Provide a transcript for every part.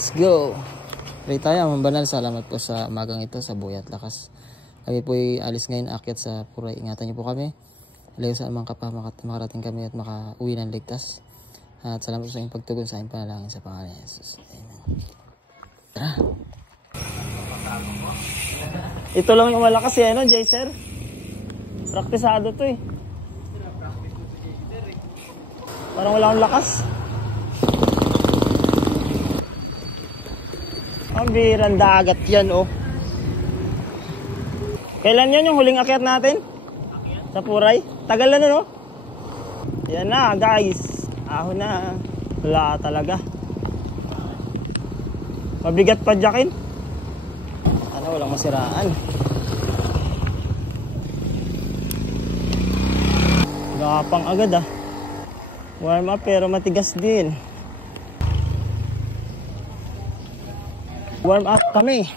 Let's go. Pray tayo, Amang Banal. Salamat po sa umagang ito, sa buhay at lakas. Kami po ay alis ngayon, akyat sa Puray. Ingatan niyo po kami. Alayo sa amang kapah, makarating kami at makauwi ng ligtas. At salamat po sa inyong pagtugon sa aking panalangin sa pangalan ni Jesus. Amen. Tara. Ito lang yung malakas eh, ano, Jaser? Praktisado to eh. Parang wala akong lakas. Ang birang dagat yan, oh. Kailan yan yung huling akyat natin? Sa Puray? Tagal na, no? Yan na, guys. Ahon na. Wala talaga. Mabigat pa jakin. Ano, walang masiraan. Gapang agad, ah. Warm up pero matigas din. Warm up kami.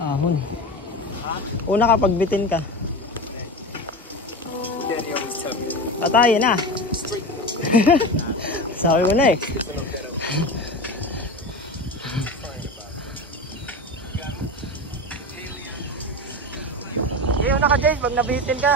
Ahon. Una kapag bitin ka. Patayin na. Sabi mo na eh. Ngayon na ka, Jace, pag nabitin ka.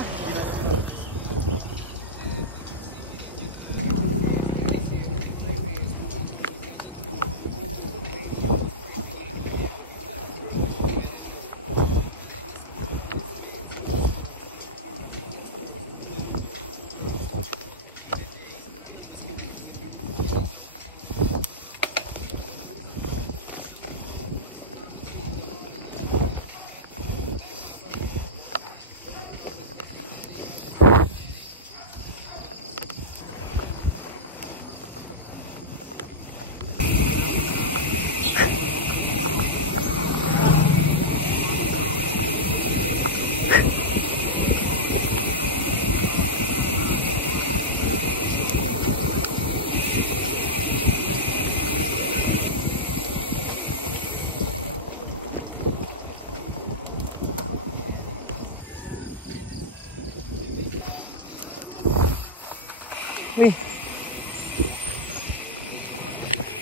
Uy.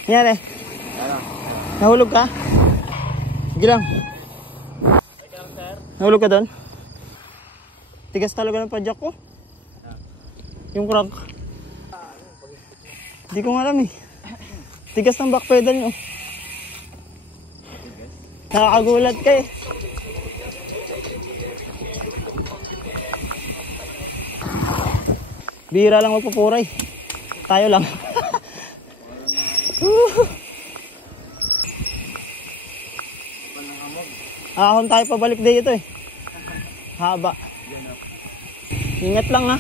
Yan eh. Nahulog ka? Sige lang. Nahulog ka doon? Tigas talaga ng padjak ko. Yung crank. Hindi ko nga alam eh. Tigas ng back pedal nyo. Nakakagulat ka eh. Bira lang magpupuray. Tayo lang. Ahon tayo pabalik dito eh. Haba. Ingat lang ha.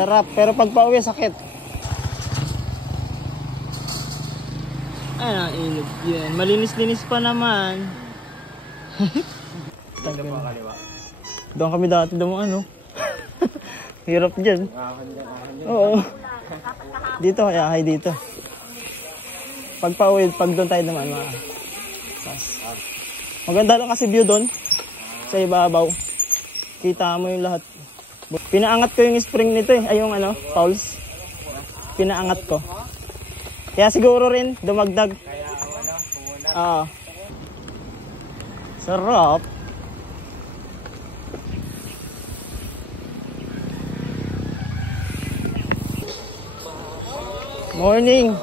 Sarap, pero pag pauwi sakit. Ano, ilog yan. Malinis-linis pa naman. Doon kami dati, doon ano. Hirap dyan. Oo. Dito, kaya hay dito. Pag pauwi, pag doon tayo naman. Maganda lang kasi view doon. Sa ibabaw. Kita mo yung lahat. Pinaangat ko yung spring nito eh. Ay yung ano, towels. Pinaangat ko. Kaya siguro rin, dumagdag. Oo. Sarap. Morning.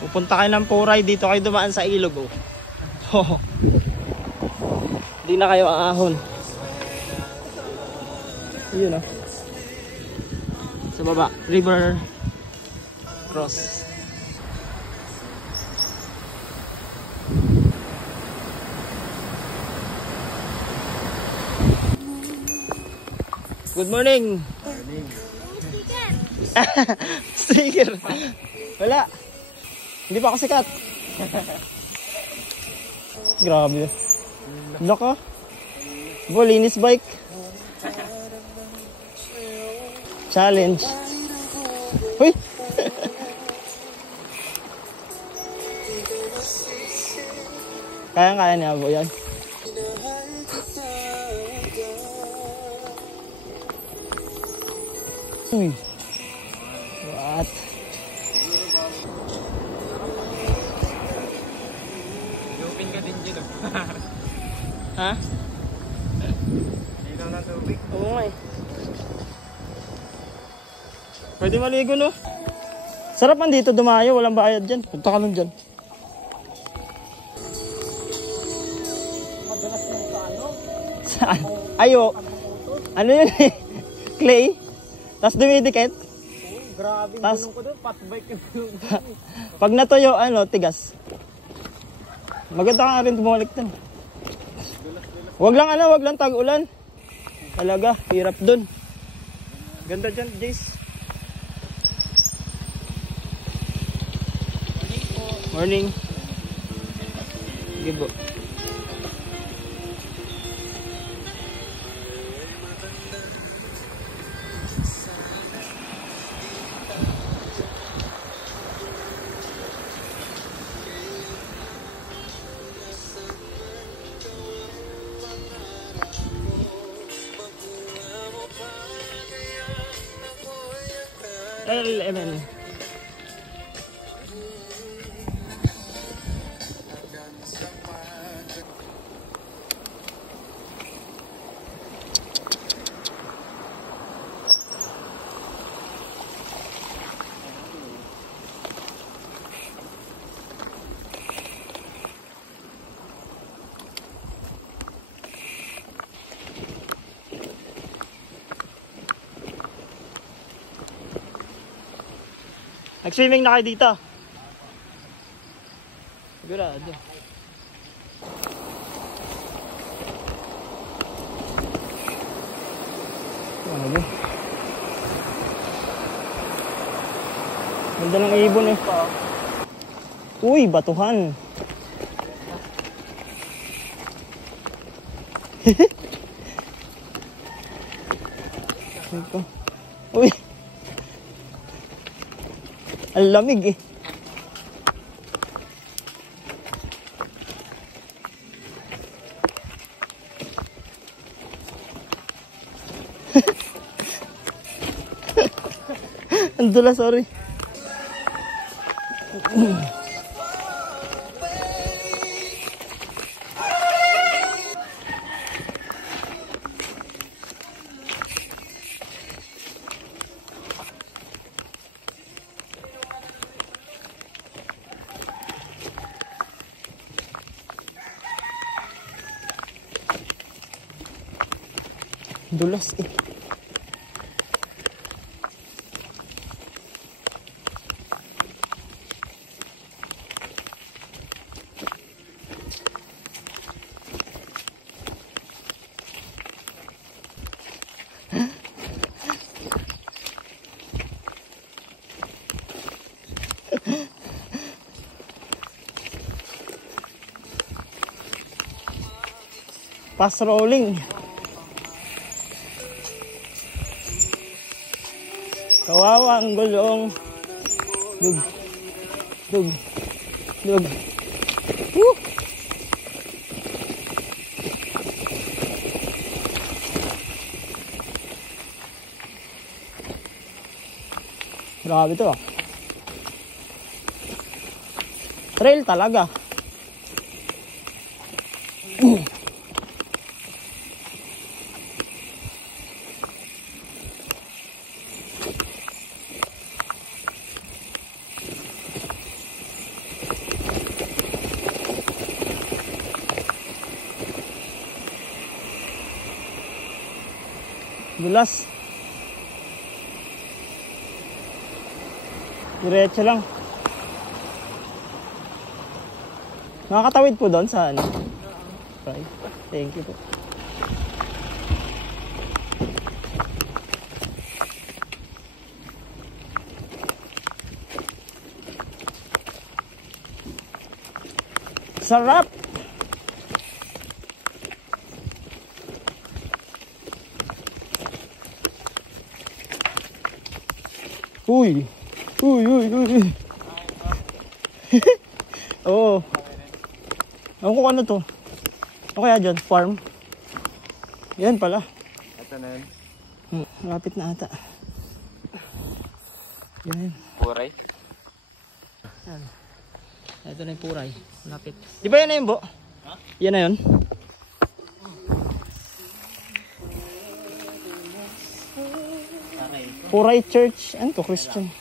Pupunta kayo ng Puray, dito kayo dumaan sa ilog oh. Hindi na kayo aahon. Yun oh. Sa baba, river cross. Good morning. Morning. Sticker. Wala. Hindi pa ako sikat. Grabe. Loko. Linis bike. Challenge. Uy. Kaya-kaya niya po yan. Uy. What? Lupin ka din dyan. Ha? Dito na tubig. Oo nga eh. Pwede maligo no? Sarap man dito dumayo, walang bayad dyan. Punta ka lang dyan. Saan? Ayo. Ano yun eh? Clay? Tapos dumidikit? Grabe, gulong ko doon, patbike yung gulong. Pag natuyo, tigas. Maganda ka rin tumalik doon. Wag lang tag-ulan. Talaga, hirap doon. Ganda dyan, Jace. Morning. Gibo. LMN. Nag-swimming na kayo dito? Sigurado. Ano? Ganda ng ibon eh. Uy, batuhan. Uy. Ang lamig eh. Ang dula, sorry. Dulas eh. Pass rolling. Kawawa ang gulong. Dug. Dug. Dug. Woo! Grabe to ah. Trail talaga. Dulas. Diretso lang. Nakakatawid po doon sa ano? Right. Thank you po. Sarap! Uy! Uy, uy, uy, uy! Oo. Ewan ko ano to. Ano kaya dyan? Farm? Yan pala. Ito na yun. Malapit na ata. Yan. Puray. Yan. Ito na yung puray. Malapit. Di ba yan na yun, Bo? Ha? Yan na yun. Puray Church. Ano to? Christian.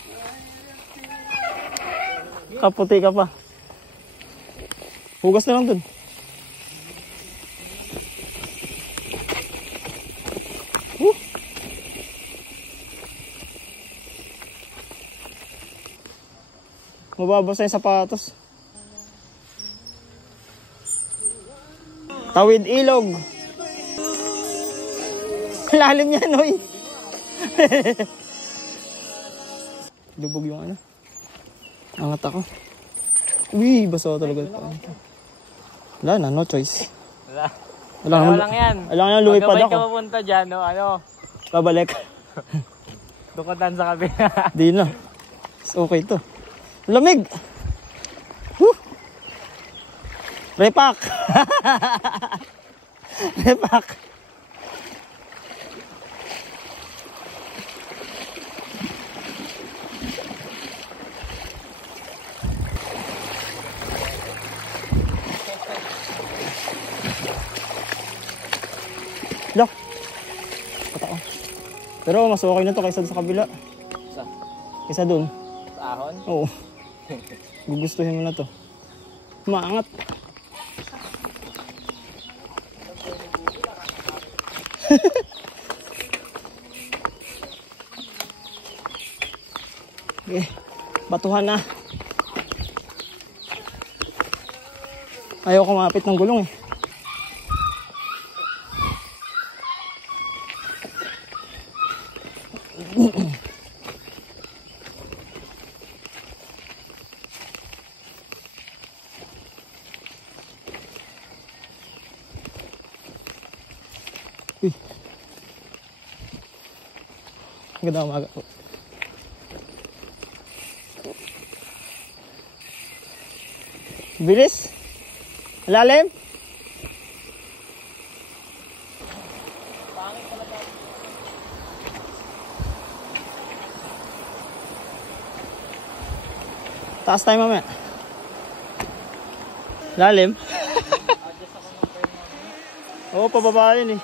Kaputi ka pa. Hugas na lang dun. Mababasa yung sapatos. Tawid ilog. Lalim niya, Noy. Lubog yung ano. Angat ako. Uy, baso talaga ito. Wala na, no choice. Wala. Wala lang yan. Wala nga lumipad Pagkabay ako. ka pupunta dyan, no? Ano? Babalik. Dukatan sa kabila. Di na. It's okay to. Lamig. Woo! Repak. Repak. Look. Patao. Pero mas okay na to kaysa sa kabila. Kaysa dun. Sa ahon? Oo. Gugustuhin mo na to. Maangat. Okay. Batuhan na. Ayaw kumapit ng gulong eh. Uy. Ganda umaga po. Bilis. Lalim. Taas tayo mamaya. Lalim. Oo, pababa yun eh.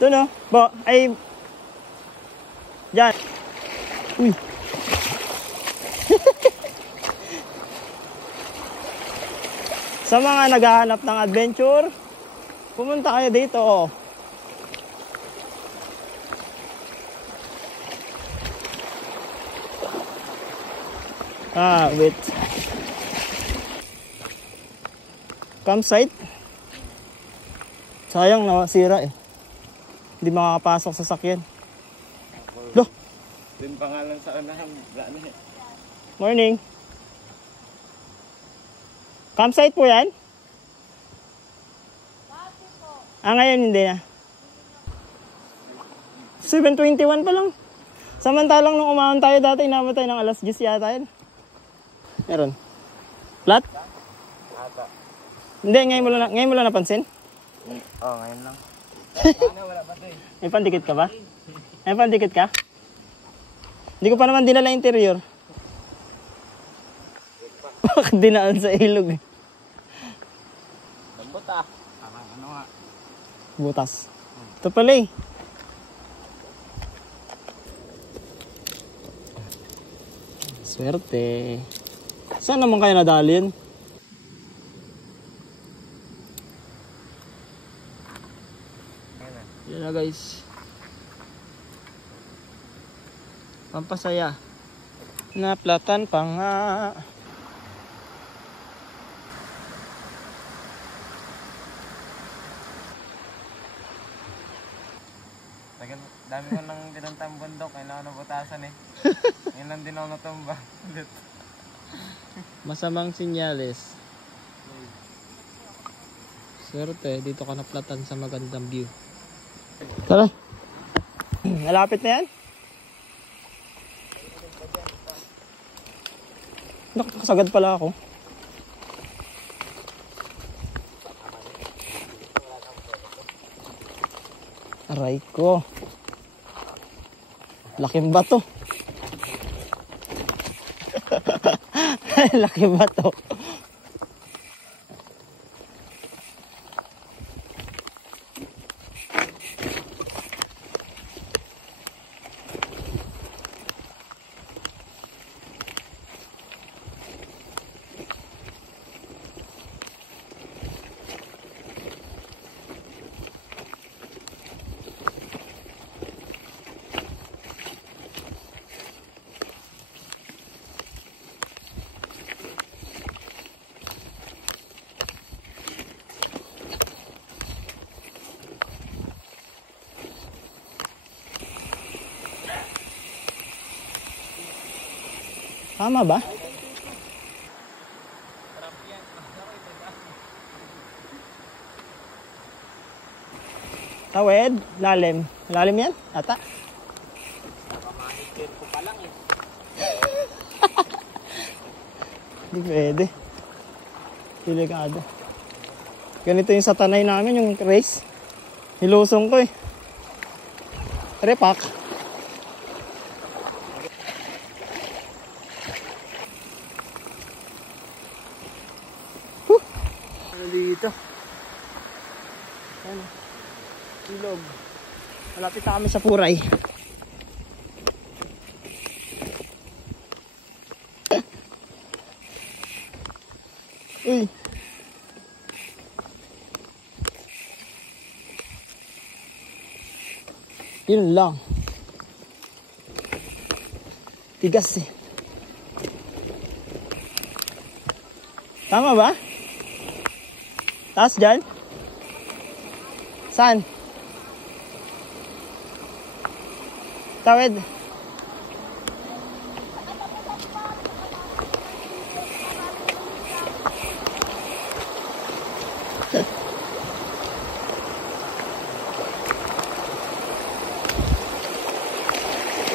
Ito no? Bo, ay... Diyan. Uy. Sa mga naghahanap ng adventure, pumunta kayo dito. Oh. Wait. Campsite. Sayang, nawasira eh. Hindi makakapasok sa sakyan. Loh! Din pangalan sa unahan. Morning. Campsite po yan? Ngayon hindi na. 7:21 pa lang. Samantalang nung umahon tayo dati, inabot tayo ng alas 10 yata yan. Meron. Flat? Ata. Hindi, ngayon mo lang napansin? Oo, ngayon lang. Wala pa tayo. May pandikit ka ba? May pandikit ka? Hindi ko pa naman dinala interior. Bakit dinaan sa ilog? Lambot ah. Ano nga? Butas. Ito pala eh. Swerte. Saan naman kayo nadalin? Yan na guys. Pampasaya. Naplatan pa nga. Dami ko nang ginantang bundok, kailangan na butasan eh. Ngayon lang din ako natumba. Masamang sinyales. Swerte, dito ka naplatan sa magandang view. Tara. Malapit na yan. Nakasagad pala ako. Aray ko. Laking bato. Laki bato. Tama ba? Tawid, lalim. Lalim yan? Ata? Nakamanikir ko pa lang eh. Hindi pwede. Delikado. Ganito yung sa tanay namin, yung race. Nilusong ko eh. Repak. Dito. Ano? Ilog. Malapit na kami sa Puray. Uy. Yun lang. Tigas eh. Tama ba? Taas dyan? Saan? Tawid.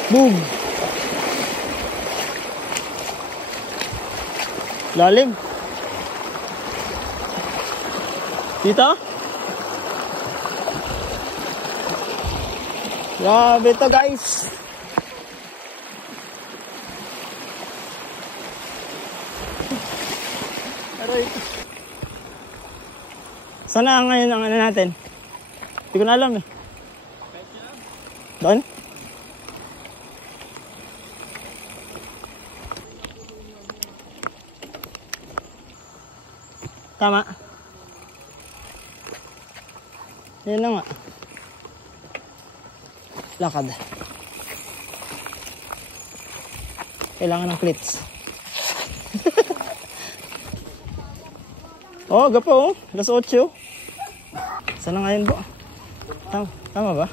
Boom. Lalim. Dito? Grabe to guys. Aray. Sana ngayon ang ano natin? Hindi ko na alam eh. Doon? Tama. Yan na nga. Lakad. Kailangan ng clips. Oh, gapo oh. Alas 8. Sana ngayon ba? Tama ba?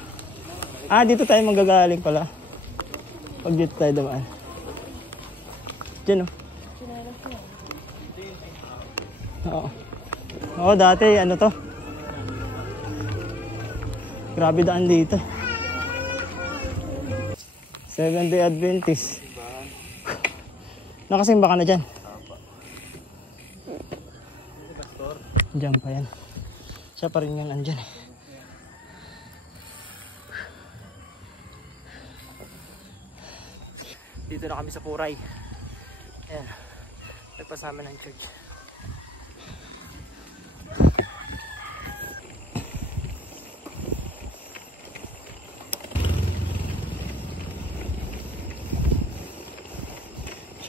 Ah, dito tayo manggagaling pala. Pag dito tayo dumaan. Diyan oh. Oo. Oo, dati ano to. Grabe daan dito. Seventh-day Adventist. Nakasimba ka na dyan. Diyan pa yan. Siya pa rin yung andyan eh. Dito na kami sa Puray. Ayan. Nagpasama ng church.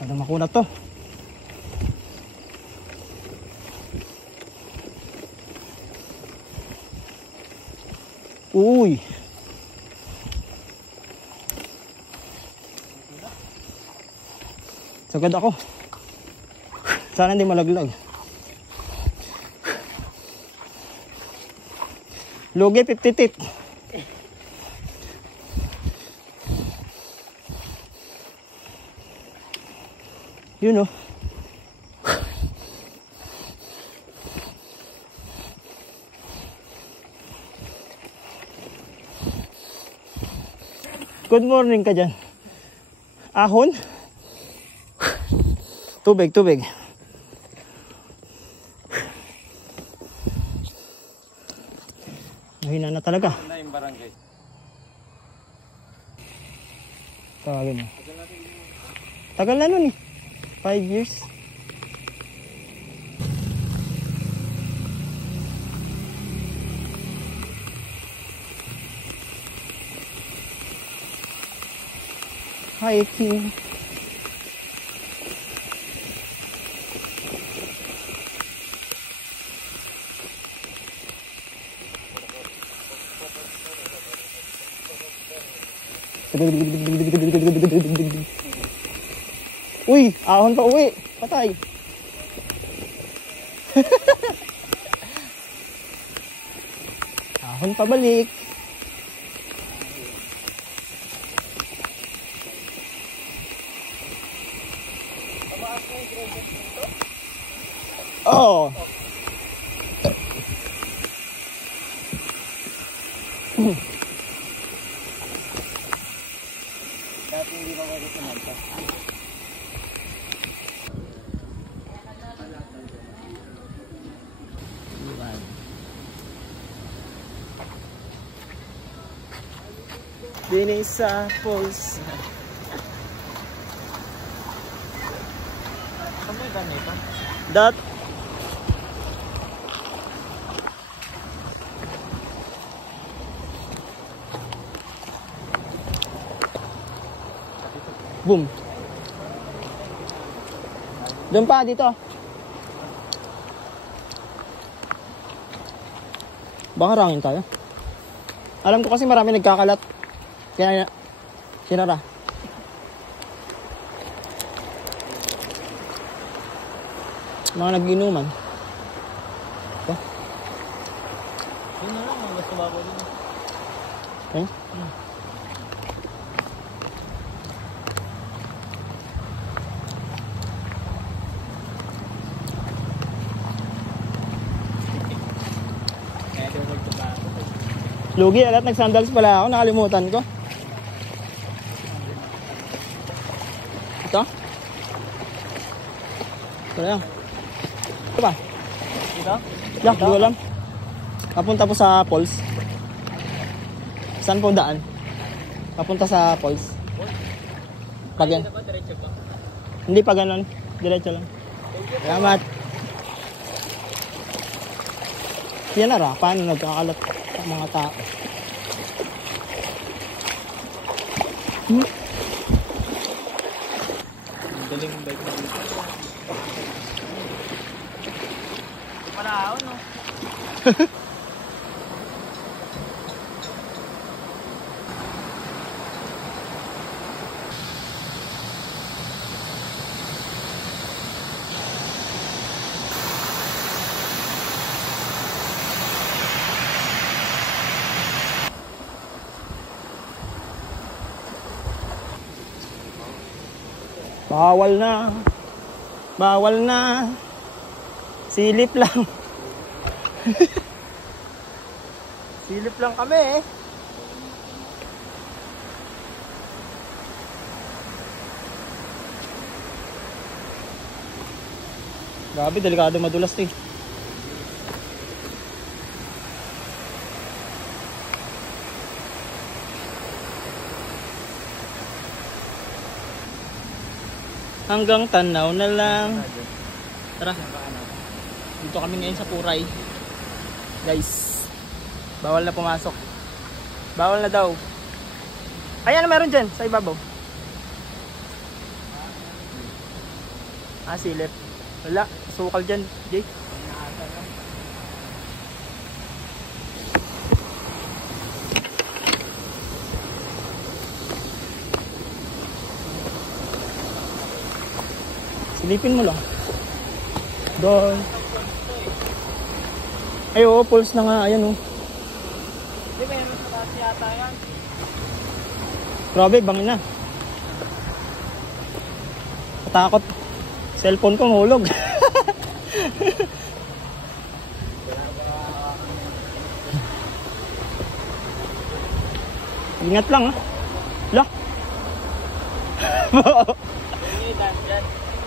Sana makuna to. Uy. Sagad ako. Sana hindi malaglag. Lugi 50 tit. Yun oh. Good morning ka dyan. Ahon? Tubig, tubig. Mahina na talaga. Ano yung barangay? Tawagin mo. Tagal na nun eh. 5 years. Hiking. Uy, ahon pa uwi. Patay. Ahon pa balik. Oh. Dati hindi pa pwede sumanta. Binisa Falls. Ano yung ganito? That boom. Doon pa dito. Baka rangin tayo. Alam ko kasi marami nagkakalat. Kaya sinara. Mga nag-inuman. Ito. Yun na lang, ang gusto ba ko din. Okay. Kaya doon magtrabaho. Lugi, agad nag-sandals pala ako. Nakalimutan ko. Ito? Ito lang. Ito ba? Dito? Yak, di ko alam. Papunta po sa falls. Saan po daan? Papunta sa falls. Pag yan. Ba, diretso ba? Hindi pa ganun. Diretso lang. Salamat. Yan na ra. Paano nagkakalat ang mga tao? Ang galing bike na dito. Wala ako, no? Bawal na. Bawal na. Silip lang. Silip lang kami eh. Grabe, delikado madulas eh. Hanggang tanaw na lang. Tara. Dito kami ngayon sa Puray. Guys. Bawal na pumasok. Bawal na daw. Ayan, meron dyan sa ibabaw. Ah, silip. Wala, sukal dyan, Jay. Silipin mo lang. Doon. Ay, oo, pulse na nga. Ayan, oh. Hindi, meron sa kasi yata yan. Grabe, bangin na. Takot. Cellphone ko mahulog. Ingat lang, ha. Lah.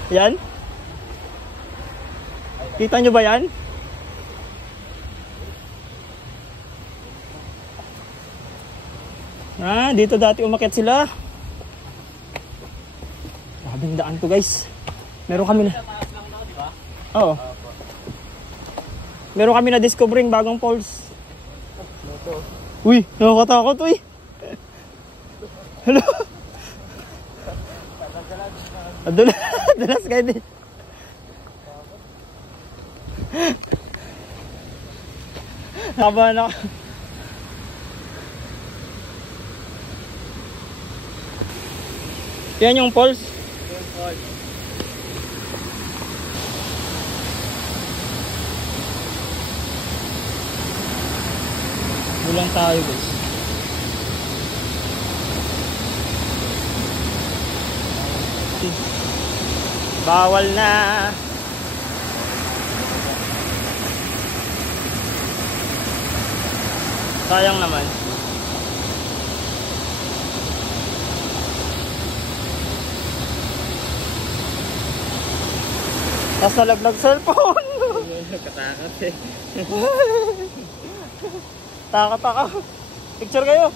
Yan? Kita nyo ba yan? Ah, dito dati umakyat sila. Grabing daan to, guys. Meron kami na. Oo. Meron kami na discovering bagong falls. Uy, nakakatakot, uy. Hello. Dalas kayo din. Kabahan ako. Yan yung falls. Bulang tayo, guys. Bawal na. Sayang naman. Tapos nalaglag cellphone. Katakot eh. Takot ako. Picture kayo.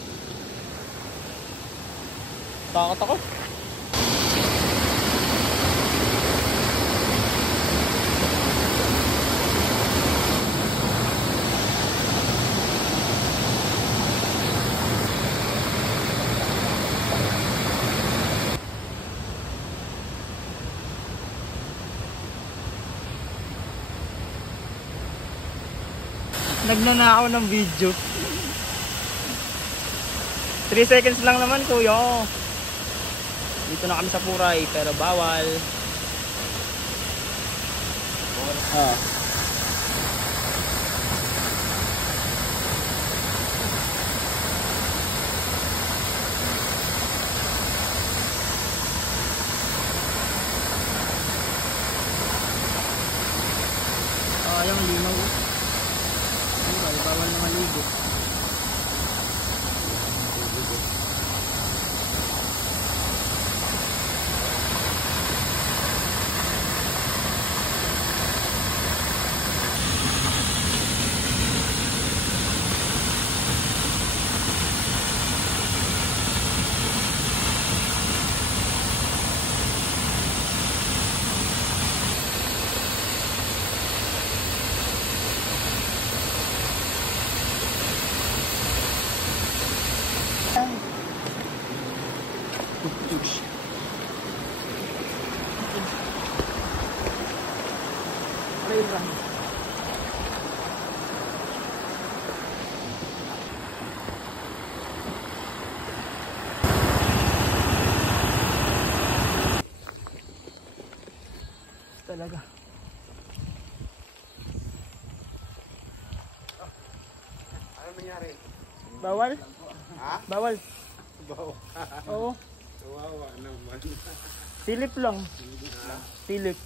Takot ako. Nagnanakaw ng video. 3 seconds lang naman, kuya. Dito na kami sa Puray, pero bawal. Ah. Yung limaw. Bawal na maligo. Talaga. Ano nangyari? Bawal? Ha? Bawal. Bawa. Oo. Kawawa naman. Silip lang. Silip.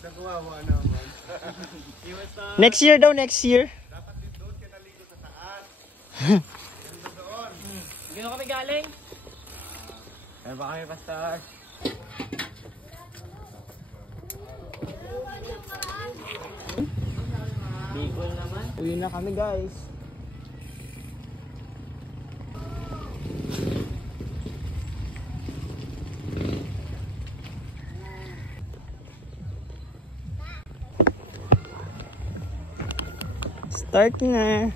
Kawawa naman. Next year daw, next year. Dapat din doon ka naligo sa taas. Doon. Gano'n kami galing? Ano ba kami, Pastor? Bicol naman. Uwi na kami, guys. Start na.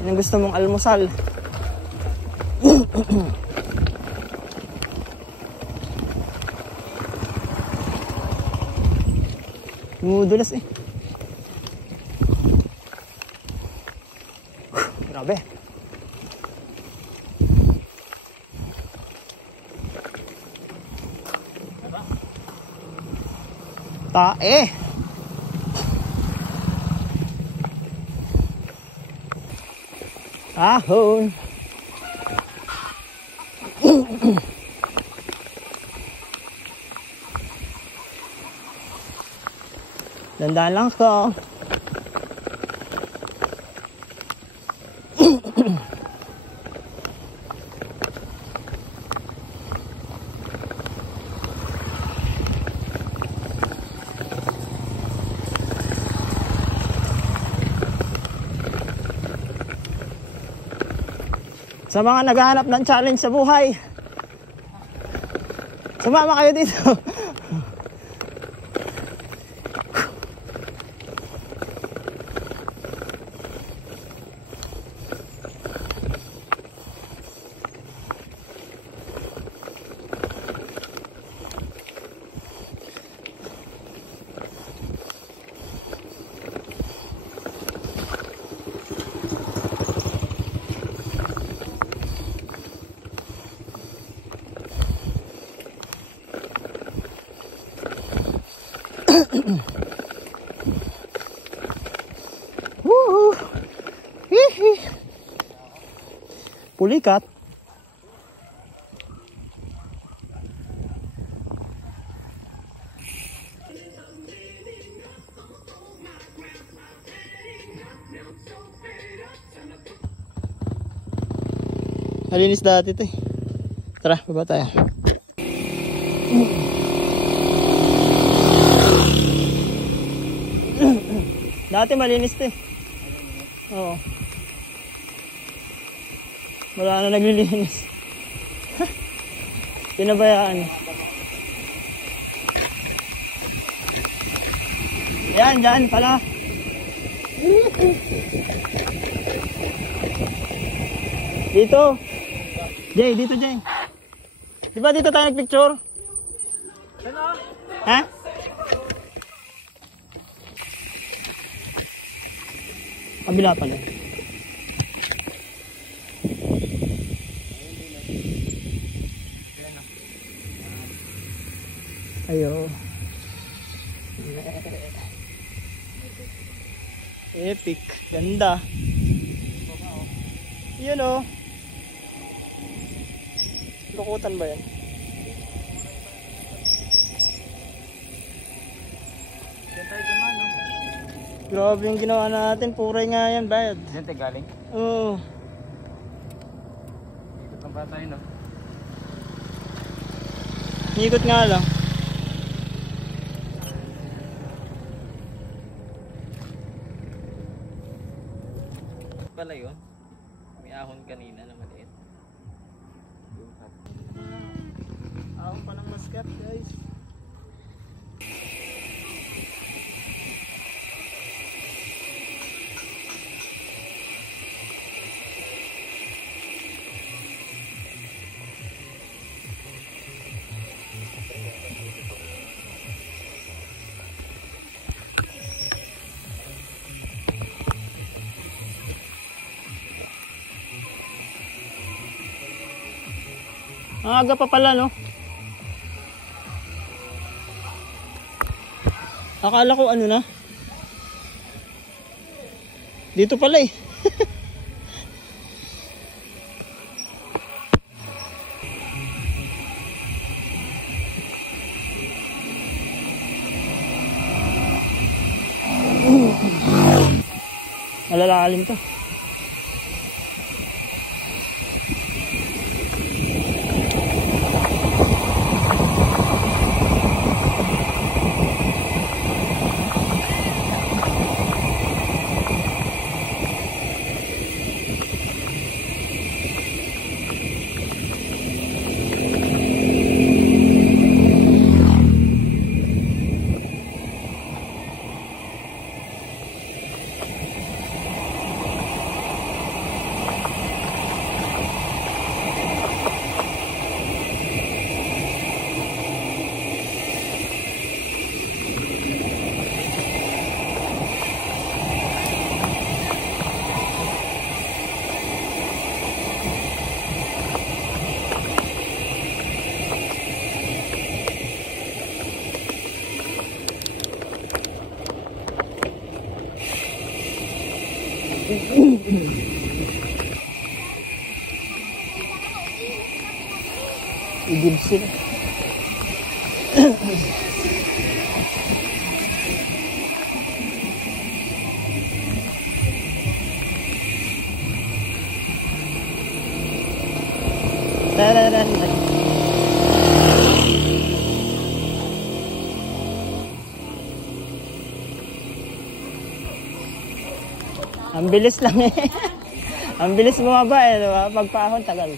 Yan ang gusto mong almusal. Dulas eh. Grabe. Tae. Ahon. Dandan lang ko. Sa mga naghahanap ng challenge sa buhay, sumama kayo dito. Woohoo! Hihi! Pulikat. Malinis dati ito eh. Tara, baba tayo. Dati malinis ito eh. Oo. Wala na naglilinis. Pinabayaan. Yan, dyan pala. Dito. Jay, dito Jay. Diba dito tayo nagpicture? Ha? Kabila pala. Ayo. Epic. Ganda. Yun o. Lukutan ba yan? Grabe yung ginawa natin. Puray nga yan, bayad. Diyan tayo galing? Oo. Ikot lang pa tayo, no? Ikot nga lang. Pala yun. May ahon kanina na maliit. Ahon pa ng maskat, guys. Ang aga pa pala, no? Akala ko ano na. Dito pala eh. Malalalim to. Igib sila. Ang bilis lang eh. Ang bilis bumaba eh, diba? Pagpaahon tagal.